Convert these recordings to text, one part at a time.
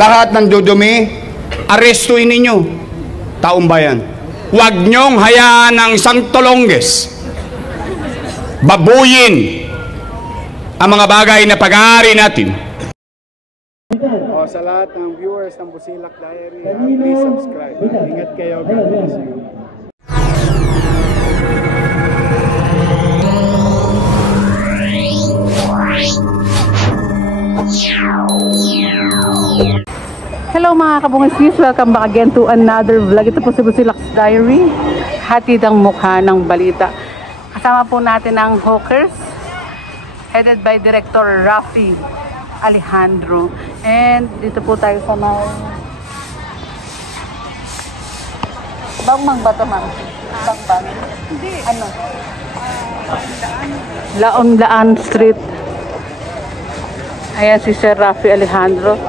lahat ng dudumi, arestuin ninyo, taong bayan. Huwag niyong hayaan ng isang tolongges babuyin ang mga bagay na pag-aari natin. Sa lahat ng viewers ng Busilak Diary, please subscribe. Ingat kayo. God bless you. Hello mga kabungisis, welcome back again to another vlog. Ito po si Busilak Diary, hatid ang mukha ng balita. Kasama po natin ang Hawkers, headed by Director Rafi Alejandro. And dito po tayo sa may Bangmang ba ito, ma'am? Bangbang? Hindi. Ano? Laon-Laan Street. Ayan si Sir Rafi Alejandro.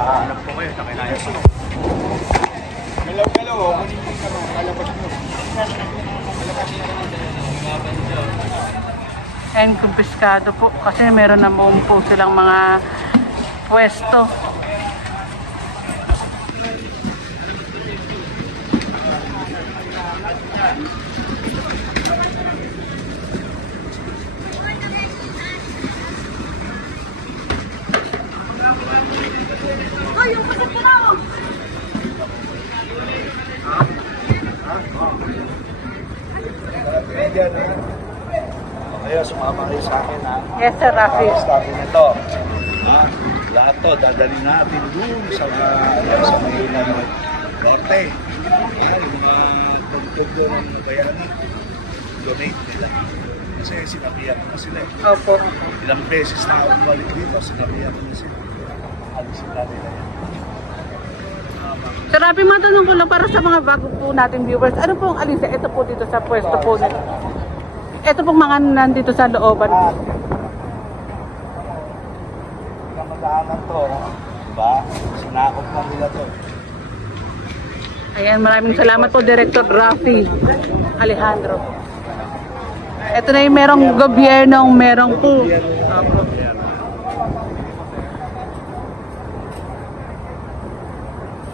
And kumpiskado po kasi meron na po silang mga pwesto. Kaya sumama kayo sa akin, ha? Yes, Sir Rafi. Stop nito. Ha? Lahat to, dadalhin natin doon sa Mayunan Norte. Yung mga tugtog doon ng bayanan, donate nila. Kasi sinabihan ko na sila. Opo. Ilang beses na ako bumalik dito, sinabihan ko na sila. Alisin natin na yan. Sir Rafi, matanong ko lang para sa mga bago po natin viewers, ano pong alisa? Ito po dito sa pwesto po nila. Ito pong mga nandito sa looban. Kamag-aanan to, diba? Sinakop na nila to. Ayan, maraming salamat po Director Rafi Alejandro. Ito na yung merong gobyernong merong po.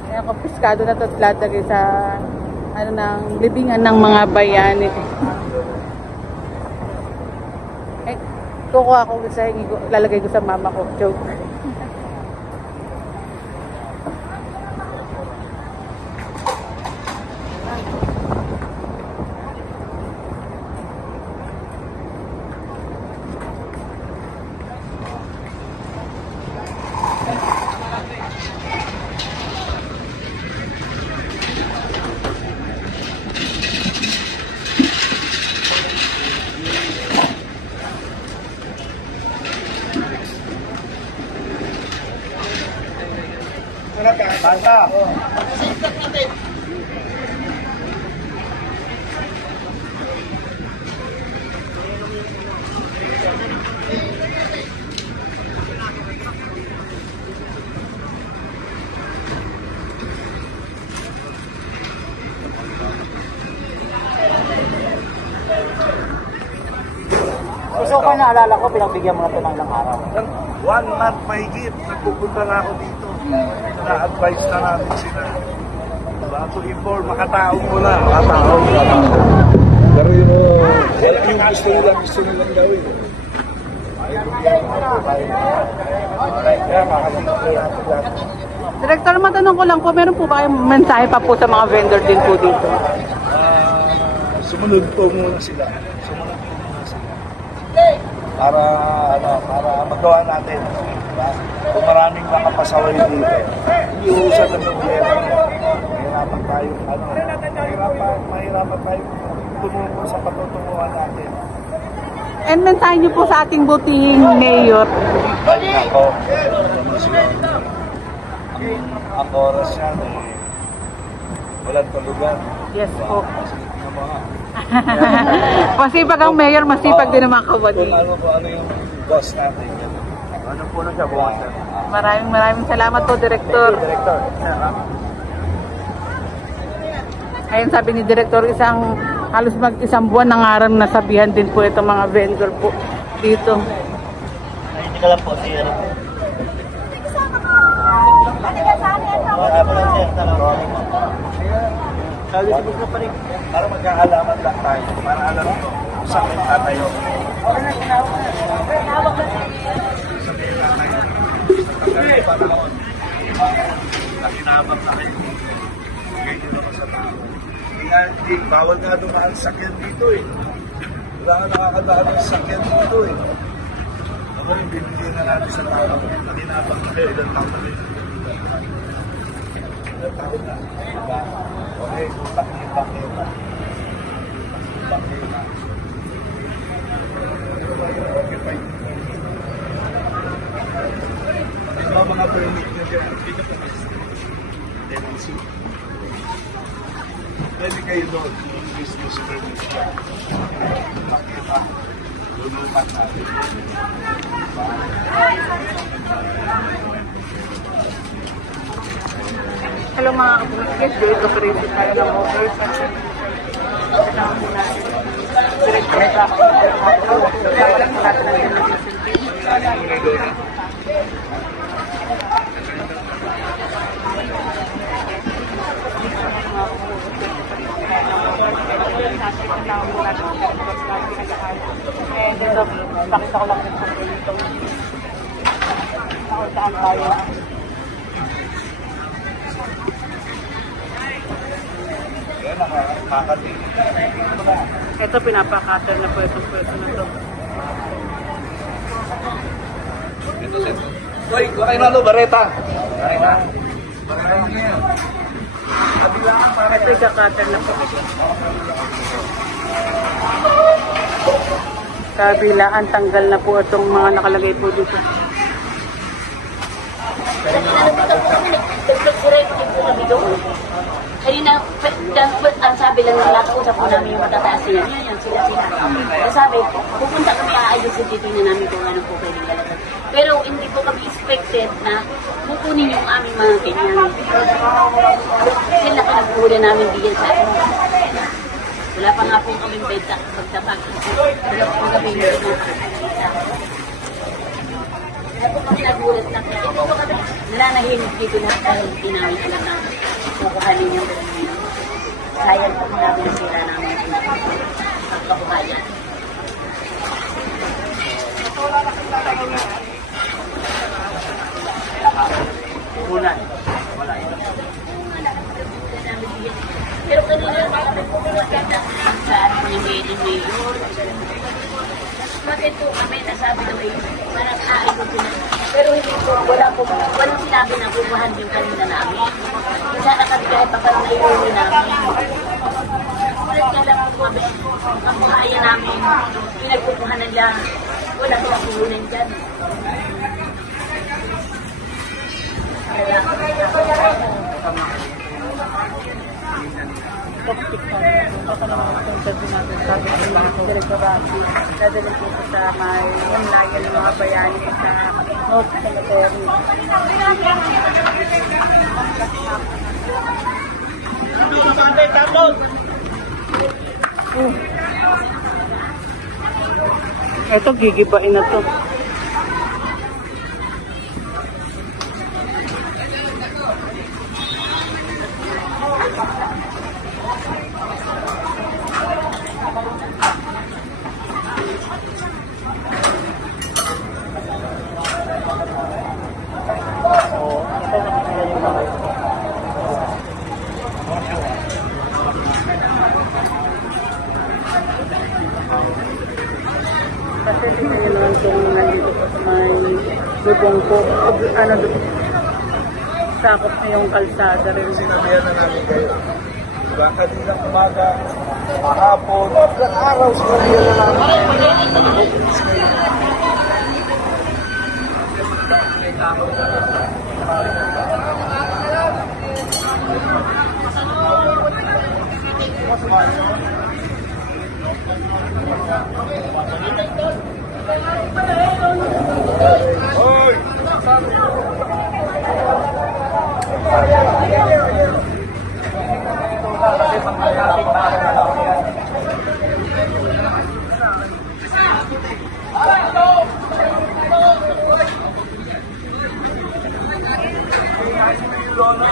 Ayan, kumpiskado na ito lahat sa ano, ng libingan ng mga bayani. Kukuha ko sa lalagay ko sa mama ko. Joke. Banta! So kung naalala ko, pinagbigyan mo na ito ng ilang araw. 1 month mahigit, nagpupunta na ako dito. Na-advise na natin sila. Diba? To inform, makataong mo na. Makataong. Pero yung gusto nilang gawin. Director, matanong ko lang po, meron po ba kayong mensahe pa po sa mga vendor din po dito? Sumunod po muna sila. Para magawa natin, diba? Kung maraming makapasaway dito, iuusap ng gobyerno, mahirapan tayo tumungo sa patutunguhan natin. And mensahe niyo po sa ating butihing mayor. Balik ako, ang oras yan, walang tulugan. Yes po. Masipag ang mayor, masipag din ang mga kawani. Ano yung boss natin? Ano po na siya, boss? Maraming salamat po, Director. Director. Ayun, sabi ni Director, halos isang buwan nangarang nasabihan din po itong mga vendor po dito. Hindi ka lang po, siya. Para magkakalaman lang tayo. Para alam nyo, saan tatayo. Sa panahon, nakinabang na kayo. Bigay nyo naman sa tao. Kaya hindi, bawal nga dumaan sakyan dito eh. Wala nga nakakadaan ng sakyan dito eh. Ako yung binigyan na natin sa tao. Nakinabang na kayo, ilang taon na kayo. Ilang taon na. Diba? Okay, bakit. Okay, fine. Ito mga permit nyo dyan. Dito pa tenancy. Pwede kayo doon. Business permit dyan. Makita. Lulumat natin. Hello mga kabungis, dito pa rin tayo ng motors. Kasama po natin. Direct sa ako. Kasama lang po natin ang television. And dito, nakita ko lang dito kung saan tayo. Ito, pinapakater na po itong pwesto na ito. Ito, sir. Hoy, kayo na, bareta. Bareta. Ito, ikakater na po. Kabilaan, tanggal na po itong mga nakalagay po dito. Kanina, ang sabi lang nila, usap po namin yung matataas niya. Yan, sila. Sabi, pupunta kami, aayusin dito na namin kung ano po pwedeng galagan. Pero hindi po kami expected na kukunin yung aming mga ganyan. Sila ka nagpuhuli namin bigyan sa akin. Wala pa nga po kaming benta pagtabak. Wala po kami benta. Wala po kami nagulat na. Ito po kami nananahimik dito na dahil inamin alam na kukuhanin yung sayang po namin sila namin ang kabuhayan. Puhunan. Wala ito. Pero kanina kami po maganda sa ano ni Mayor. Bakit po kami nasabi na may parang aayos sila. Pero hindi po, walang sinabi na kukuhan yung kanina namin. Sana kami kahit pa parang naiuli namin. Ulit ka lang po kami, ang buhaya namin, pinagkukuhan nila, wala kang puhunan dyan. Kaya, dadalhin po sa may online ng mga bayani sa North Cemetery. Ito, gigibain na to. Kasi hindi nyo naman kung nandito po sa may lubong po. Ano doon? Sakop na yung kalsada rin. Sinabihan na namin kayo. Diba, kanina umaga, kahapon, ilang araw sinabihan na namin. Hoy! Lono,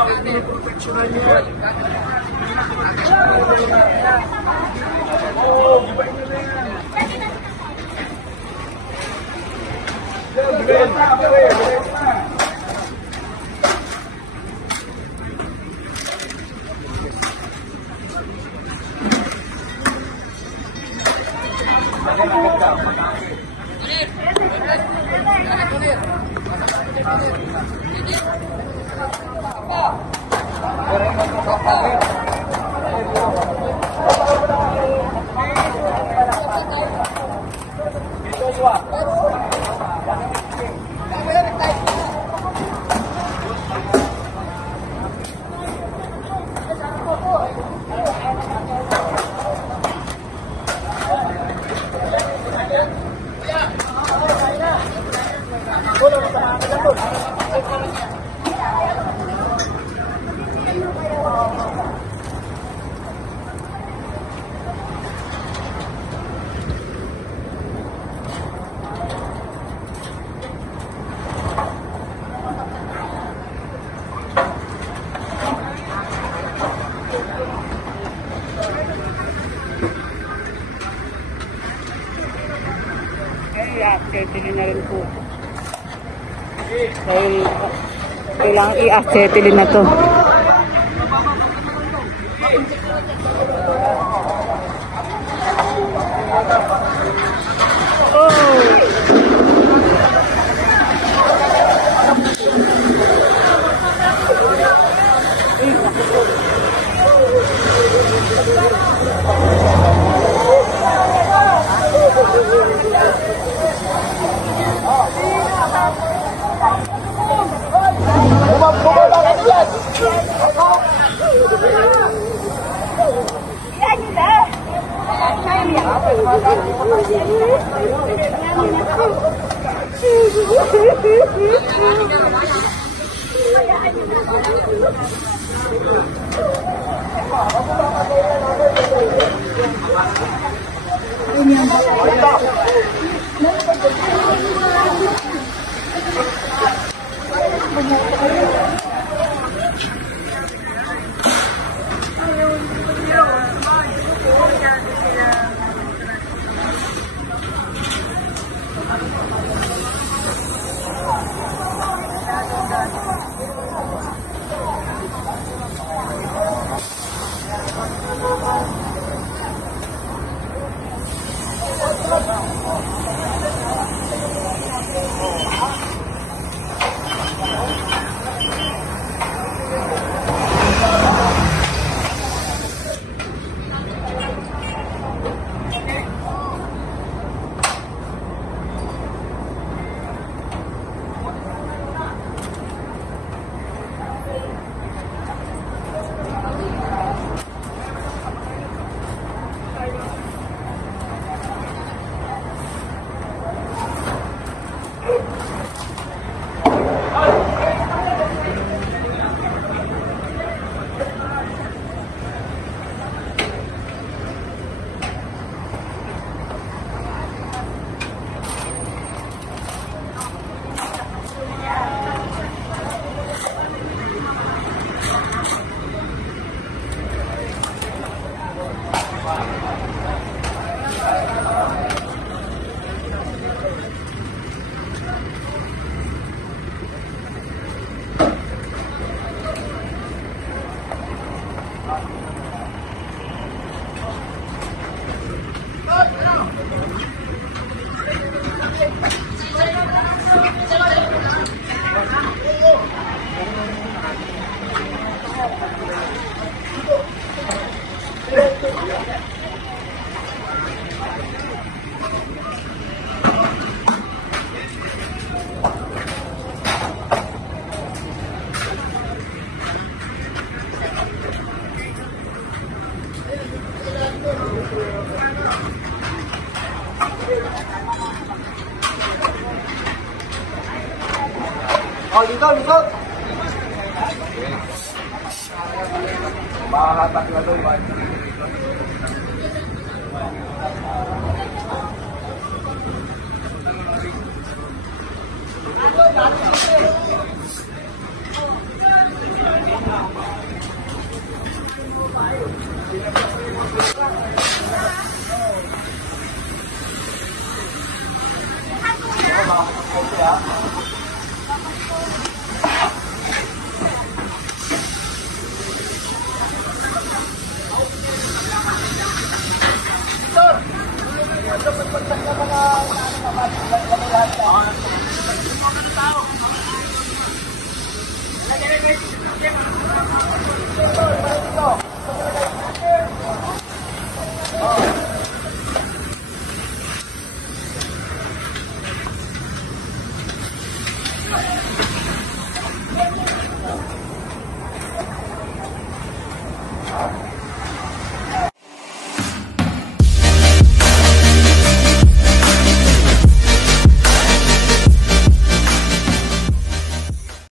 I-acetylene na rin po. Dahil kailangan i-acetylene na to. Oh, dito, dito. Makahatak na doon.